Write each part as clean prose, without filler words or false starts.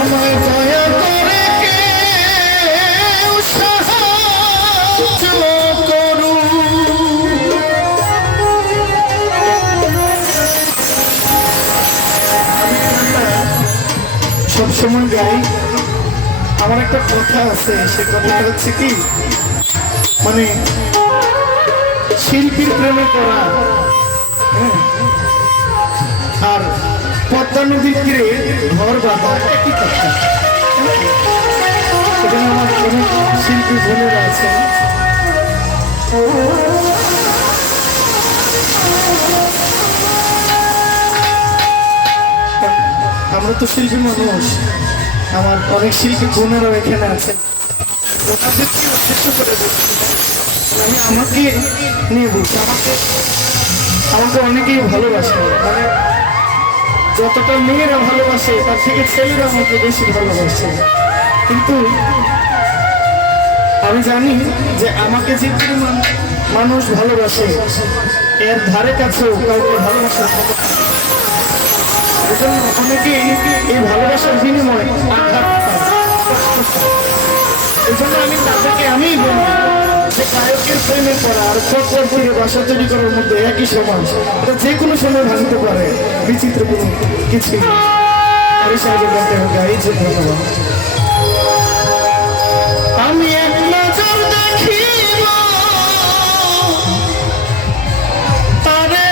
আমায় দয়া করে কেউ সাহায্য করুন। সবসময় গাই, আমার একটা কথা আছে, সে কথাটা হচ্ছে কি, মানে শিল্পীর প্রেমে করা আর পদ্মা নদীর তীরে ঘর বাঁধা একই কথা। এখানে আমার অনেক শিল্পী বোনেরা আছে, আমরা তো শিল্পী মানুষ, আমার অনেক শিল্পী বোনেরাও এখানে আছে। ওনাদেরকে উদ্দেশ্য করে বলছি, আমি আমাকে নিয়ে বলছি, আমাকে অনেকেই ভালোবাসে, মানে যতটা মেয়েরা ভালোবাসে তার থেকে ছেলেরা আমাকে বেশি ভালোবাসে। কিন্তু আমি জানি যে আমাকে যে পরিমাণ মানুষ ভালোবাসে এর ধারে কাছেও কাউকে ভালোবাসা অনেকে এই ভালোবাসার বিনিময়ে আঘাত পায়। এই জন্য আমি তাদেরকে আমিই বলি যে গায়কের প্রেমে পড়া আর পর করে বাসা তৈরি করার মধ্যে একই সমান, এটা যে কোনো সময় ভাঙতে পারে, বিচিত্র কোনো কিছুই আরে সাহায্য করতে হবে। এই যে ধন্যবাদ। আমি এক নজর দেখিব তারে,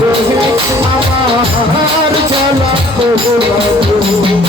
রহে আমার জ্বালা কবুল